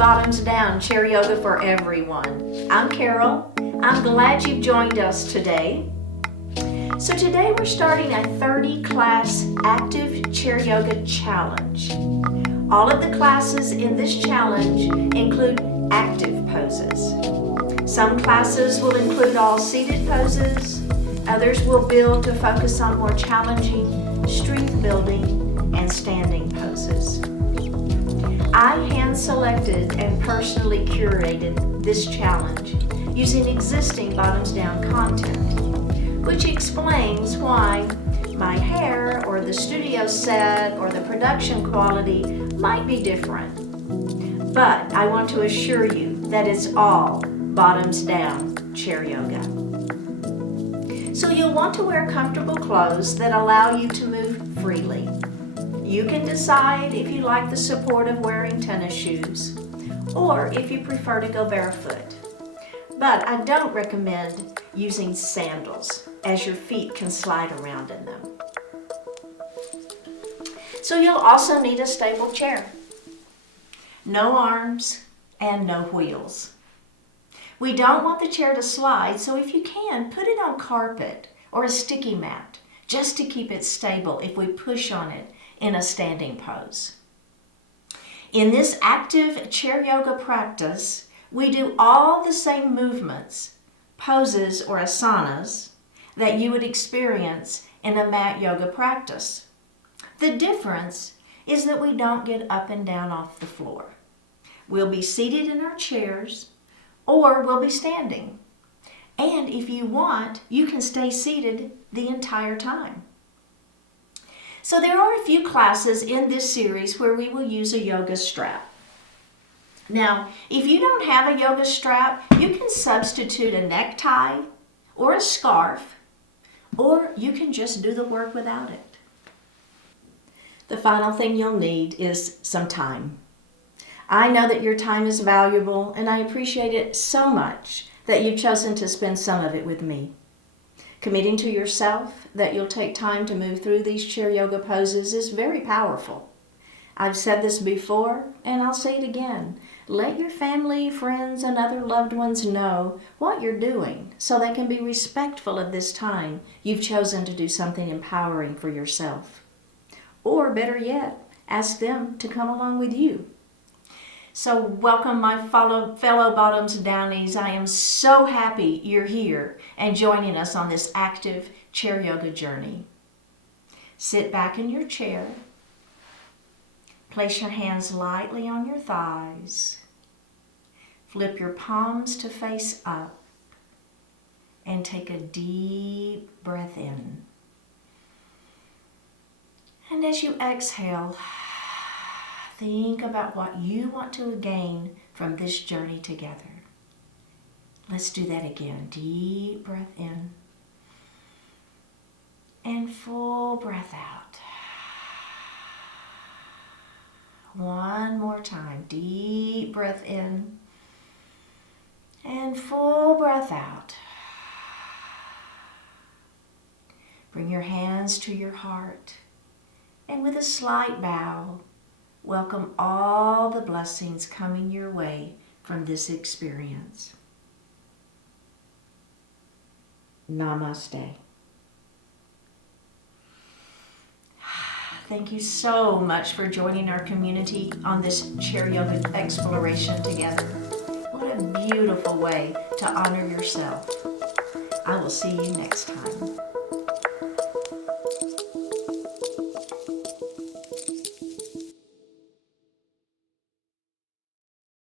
Bottoms Down, Chair Yoga for Everyone. I'm Carol. I'm glad you've joined us today. So today we're starting a 30-class active chair yoga challenge. All of the classes in this challenge include active poses. Some classes will include all seated poses. Others will build to focus on more challenging strength building and standing poses. I hand-selected and personally curated this challenge using existing Bottoms Down content, which explains why my hair or the studio set or the production quality might be different. But I want to assure you that it's all Bottoms Down chair yoga. So you'll want to wear comfortable clothes that allow you to move freely. You can decide if you like the support of wearing tennis shoes or if you prefer to go barefoot. But I don't recommend using sandals as your feet can slide around in them. So you'll also need a stable chair. No arms and no wheels. We don't want the chair to slide, so if you can, put it on carpet or a sticky mat just to keep it stable if we push on it in a standing pose. In this active chair yoga practice, we do all the same movements, poses, or asanas that you would experience in a mat yoga practice. The difference is that we don't get up and down off the floor. We'll be seated in our chairs or we'll be standing. And if you want, you can stay seated the entire time. So there are a few classes in this series where we will use a yoga strap. Now, if you don't have a yoga strap, you can substitute a necktie or a scarf, or you can just do the work without it. The final thing you'll need is some time. I know that your time is valuable, and I appreciate it so much that you've chosen to spend some of it with me. Committing to yourself that you'll take time to move through these chair yoga poses is very powerful. I've said this before, and I'll say it again. Let your family, friends, and other loved ones know what you're doing so they can be respectful of this time you've chosen to do something empowering for yourself. Or better yet, ask them to come along with you. So welcome my fellow Bottoms Downies. I am so happy you're here and joining us on this active chair yoga journey. Sit back in your chair. Place your hands lightly on your thighs. Flip your palms to face up and take a deep breath in. And as you exhale, think about what you want to gain from this journey together. Let's do that again. Deep breath in and full breath out. One more time. Deep breath in and full breath out. Bring your hands to your heart and with a slight bow, welcome all the blessings coming your way from this experience. Namaste. Thank you so much for joining our community on this chair yoga exploration together. What a beautiful way to honor yourself. I will see you next time.